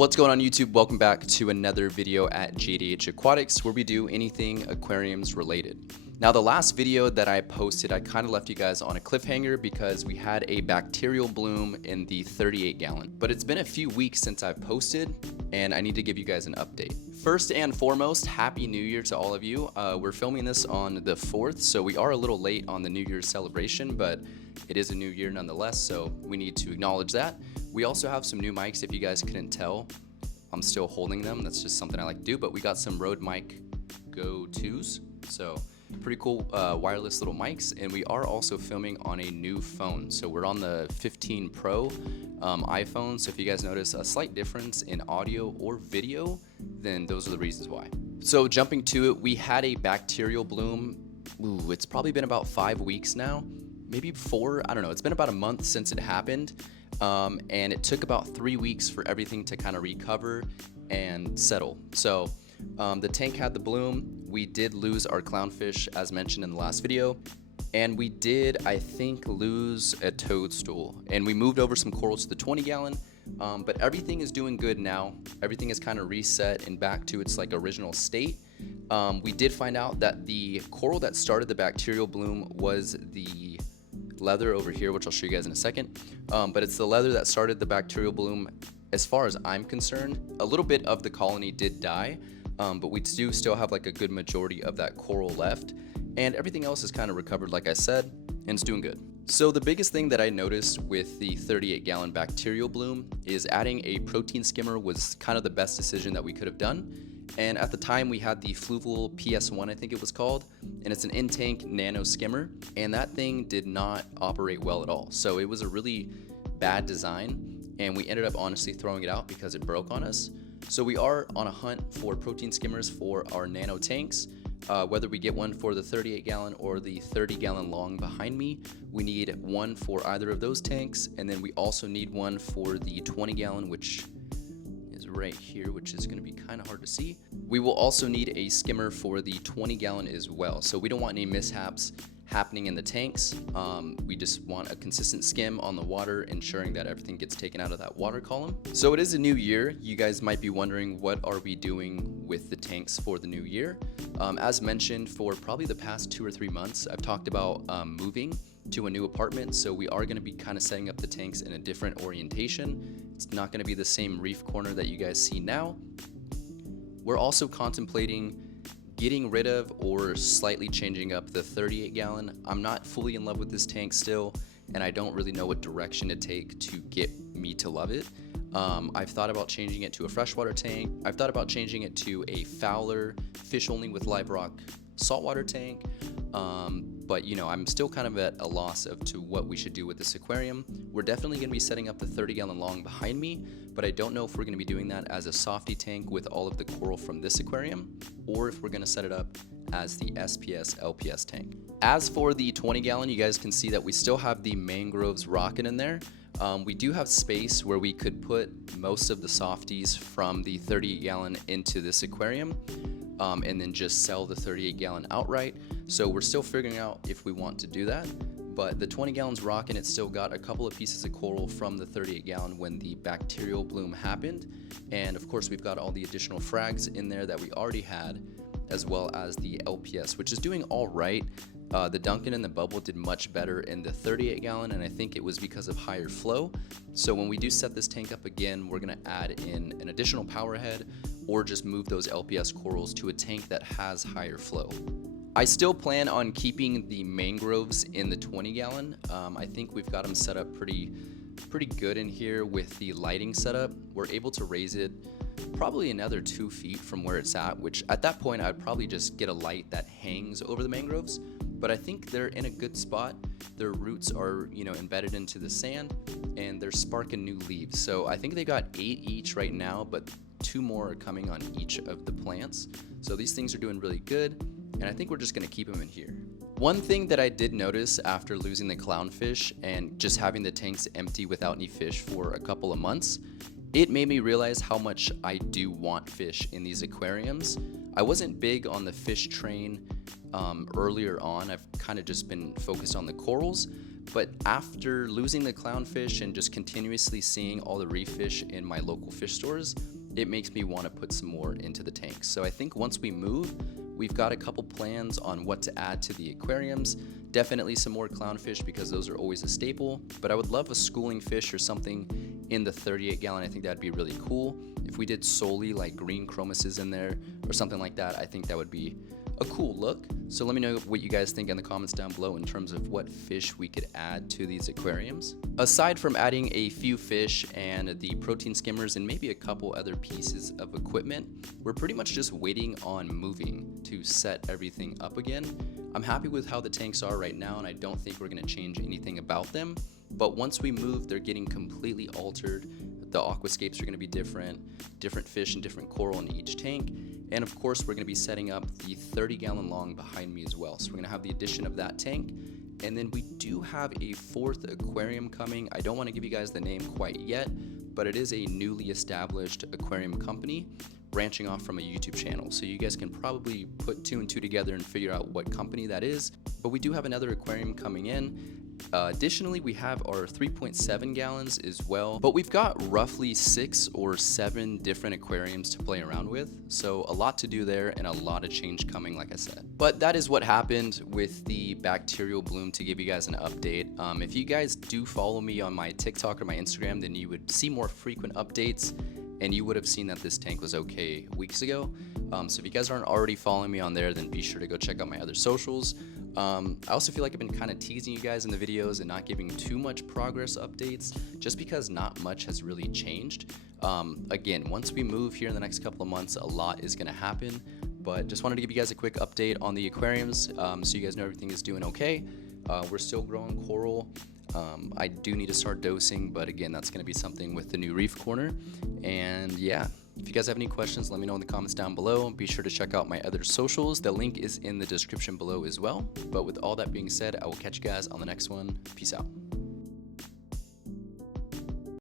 What's going on YouTube? Welcome back to another video at JDH Aquatics where we do anything aquariums related. Now the last video that I posted, I kind of left you guys on a cliffhanger because we had a bacterial bloom in the 38 gallon. But it's been a few weeks since I've posted and I need to give you guys an update. First and foremost, Happy New Year to all of you. We're filming this on the 4th, so we are a little late on the New Year's celebration, but it is a new year nonetheless, so we need to acknowledge that. We also have some new mics. If you guys couldn't tell, I'm still holding them. That's just something I like to do, but we got some Rode Mic Go 2s, so pretty cool wireless little mics, and we are also filming on a new phone. So we're on the 15 Pro iPhone, so if you guys notice a slight difference in audio or video, then those are the reasons why. So jumping to it, we had a bacterial bloom. Ooh, it's probably been about 5 weeks now, maybe 4, I don't know. It's been about a month since it happened, and it took about 3 weeks for everything to kind of recover and settle. So the tank had the bloom. We did lose our clownfish as mentioned in the last video, and we did, I think, lose a toadstool, and we moved over some corals to the 20 gallon, but everything is doing good now. Everything is kind of reset and back to its like original state. We did find out that the coral that started the bacterial bloom was the leather over here, which I'll show you guys in a second, but it's the leather that started the bacterial bloom. As far as I'm concerned, a little bit of the colony did die, but we do still have like a good majority of that coral left, and everything else is kind of recovered, like I said, and it's doing good. So the biggest thing that I noticed with the 38 gallon bacterial bloom is adding a protein skimmer was kind of the best decision that we could have done. And at the time we had the Fluval PS1, I think it was called, and it's an in-tank nano skimmer, and that thing did not operate well at all. So it was a really bad design, and we ended up honestly throwing it out because it broke on us. So we are on a hunt for protein skimmers for our nano tanks. Whether we get one for the 38 gallon or the 30 gallon long behind me, we need one for either of those tanks, and then we also need one for the 20 gallon, which is right here, which is going to be kind of hard to see. We will also need a skimmer for the 20 gallon as well, so we don't want any mishaps happening in the tanks. We just want a consistent skim on the water, ensuring that everything gets taken out of that water column. So it is a new year. You guys might be wondering, what are we doing with the tanks for the new year? As mentioned, for probably the past 2 or 3 months, I've talked about moving to a new apartment, so we are going to be kind of setting up the tanks in a different orientation. It's not going to be the same reef corner that you guys see now. We're also contemplating getting rid of or slightly changing up the 38 gallon. I'm not fully in love with this tank still, and I don't really know what direction to take to get me to love it. I've thought about changing it to a freshwater tank. I've thought about changing it to a Fowler fish only with live rock saltwater tank. But you know, I'm still kind of at a loss of to what we should do with this aquarium. We're definitely going to be setting up the 30 gallon long behind me, but I don't know if we're going to be doing that as a softy tank with all of the coral from this aquarium, or if we're going to set it up as the SPS LPS tank. As for the 20 gallon, you guys can see that we still have the Mangroves rocking in there. We do have space where we could put most of the softies from the 38 gallon into this aquarium, and then just sell the 38 gallon outright. So we're still figuring out if we want to do that, but the 20 gallons rocking. It's still got a couple of pieces of coral from the 38 gallon when the bacterial bloom happened, and of course we've got all the additional frags in there that we already had, as well as the LPS, which is doing all right. The Duncan and the Bubble did much better in the 38 gallon, and I think it was because of higher flow. So when we do set this tank up again, we're going to add in an additional power head or just move those LPS corals to a tank that has higher flow. I still plan on keeping the Mangroves in the 20 gallon. I think we've got them set up pretty good in here with the lighting setup. We're able to raise it probably another 2 feet from where it's at, which at that point I'd probably just get a light that hangs over the mangroves. But I think they're in a good spot. Their roots are, you know, embedded into the sand, and they're sparking new leaves. So I think they got 8 each right now, but 2 more are coming on each of the plants. So these things are doing really good, and I think we're just gonna keep them in here. One thing that I did notice after losing the clownfish and just having the tanks empty without any fish for a couple of months, it made me realize how much I do want fish in these aquariums. I wasn't big on the fish train earlier on. I've kind of just been focused on the corals, But after losing the clownfish and just continuously seeing all the reef fish in my local fish stores, it makes me want to put some more into the tanks. So I think once we move, we've got a couple plans on what to add to the aquariums. Definitely some more clownfish because those are always a staple, but I would love a schooling fish or something in the 38 gallon. I think that'd be really cool. If we did solely like green chromuses in there or something like that, I think that would be a cool look. So let me know what you guys think in the comments down below in terms of what fish we could add to these aquariums. Aside from adding a few fish and the protein skimmers and maybe a couple other pieces of equipment, we're pretty much just waiting on moving to set everything up again. I'm happy with how the tanks are right now, and I don't think we're going to change anything about them. But once we move, they're getting completely altered. The aquascapes are going to be different fish and different coral in each tank. And of course, we're going to be setting up the 30-gallon long behind me as well. So we're going to have the addition of that tank. And then we do have a 4th aquarium coming. I don't want to give you guys the name quite yet, but it is a newly established aquarium company branching off from a YouTube channel. So you guys can probably put 2 and 2 together and figure out what company that is. But we do have another aquarium coming in. Additionally, we have our 3.7 gallons as well, but we've got roughly 6 or 7 different aquariums to play around with. So a lot to do there and a lot of change coming, like I said. But that is what happened with the bacterial bloom, to give you guys an update. If you guys do follow me on my TikTok or my Instagram, then you would see more frequent updates, and you would have seen that this tank was okay weeks ago. So if you guys aren't already following me on there, then be sure to go check out my other socials. I also feel like I've been kind of teasing you guys in the videos and not giving too much progress updates, just because not much has really changed. Again, once we move here in the next couple of months, a lot is going to happen, but just wanted to give you guys a quick update on the aquariums, so you guys know everything is doing okay. We're still growing coral. I do need to start dosing, but again, that's going to be something with the new reef corner. And yeah, if you guys have any questions, let me know in the comments down below. Be sure to check out my other socials. The link is in the description below as well. But with all that being said, I will catch you guys on the next one. Peace out.